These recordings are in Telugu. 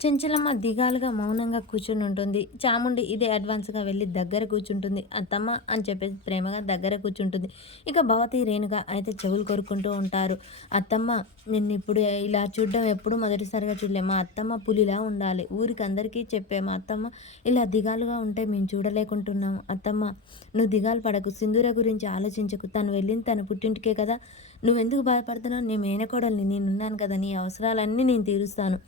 చెంచలమ్మ దిగాలుగా మౌనంగా కూర్చొని ఉంటుంది. చాముండి ఇదే అడ్వాన్స్‌గా వెళ్ళి దగ్గర కూర్చుంటుంది. అత్తమ్మ అని చెప్పేసి ప్రేమగా దగ్గర కూర్చుంటుంది. ఇక భవతి, రేణుక అయితే చెవులు కొరుక్కుంటూ ఉంటారు. అత్తమ్మ నిన్నిప్పుడు ఇలా చూడ్డం ఎప్పుడు మొదటిసారిగా చూడలే. మా అత్తమ్మ పులిలా ఉండాలి. ఊరికి అందరికీ చెప్పే మా అత్తమ్మ ఇలా దిగాలుగా ఉంటే మేము చూడలేకుంటున్నాము. అత్తమ్మ నువ్వు దిగాలు పడకు. సింధూర గురించి ఆలోచించకు. తను వెళ్ళింది తన పుట్టింటికే కదా! నువ్వెందుకు బాధపడుతున్నావు? నీ మేనకోడలిని నేనున్నాను కదా! నీ అవసరాలన్నీ నేను తీరుస్తాను.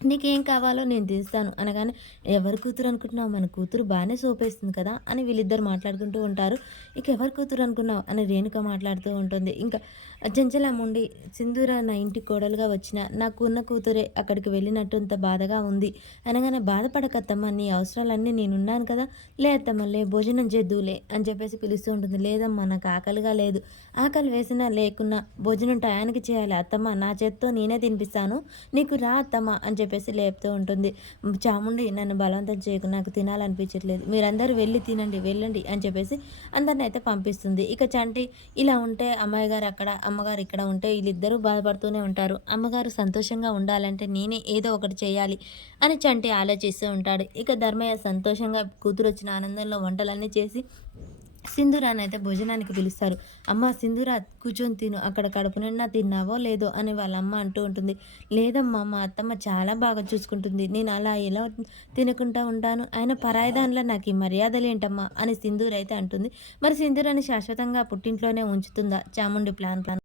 నీకేం కావాలో నేను తీస్తాను అనగానే, ఎవరి కూతురు అనుకుంటున్నావు? మన కూతురు బానే సోపేస్తుంది కదా! అని వీళ్ళిద్దరు మాట్లాడుకుంటూ ఉంటారు. ఇక ఎవరి కూతురు అనుకున్నావు? అని రేణుక మాట్లాడుతూ ఉంటుంది. ఇంకా చెంచలమ్ముండి సింధూర నా ఇంటికి కోడలుగా వచ్చిన నాకున్న కూతురే అక్కడికి వెళ్ళినట్టంత బాధగా ఉంది అనగానే, బాధపడకత్తమ్మ నీ అవసరాలన్నీ నేనున్నాను కదా! లే అత్తమ్మ లే భోజనం చేద్దువులే అని చెప్పేసి పిలుస్తూ ఉంటుంది. లేదమ్మా నాకు ఆకలిగా లేదు. ఆకలి వేసినా లేకున్నా భోజనం టయానికి చేయాలి అత్తమ్మ నా చేత్తో నేనే తినిపిస్తాను. నీకు రా అత్తమ్మ అని చెప్పేసి లేపుతూ ఉంటుంది. చాముండి నన్ను బలవంతం చేయకు నాకు తినాలనిపించట్లేదు. మీరందరూ వెళ్ళి తినండి వెళ్ళండి అని చెప్పేసి అందరిని అయితే పంపిస్తుంది. ఇక చంటి ఇలా ఉంటే అమ్మాయి గారు అక్కడ, అమ్మగారు ఇక్కడ ఉంటే వీళ్ళిద్దరూ బాధపడుతూనే ఉంటారు. అమ్మగారు సంతోషంగా ఉండాలంటే నేనే ఏదో ఒకటి చేయాలి అని చంటి ఆలోచిస్తూ ఉంటాడు. ఇక ధర్మయ్య సంతోషంగా కూతురొచ్చిన ఆనందంలో వంటలన్నీ చేసి సింధూరానైతే భోజనానికి పిలుస్తారు. "అమ్మ సింధూర కూర్చొని తిను. అక్కడ కడుపు నిండా తిన్నావో లేదో" అని వాళ్ళ అమ్మ అంటూ ఉంటుంది. "లేదమ్మా మా అత్తమ్మ చాలా బాగా చూసుకుంటుంది. నేను అలా ఎలా తినకుండా ఉంటాను. అయినా పరాయి దానిలో నాకు ఈ మర్యాదలేంటమ్మా" అని సింధూర అయితే అంటుంది. మరి సింధూరని శాశ్వతంగా పుట్టింట్లోనే ఉంచుతుందా చాముండి ప్లాన్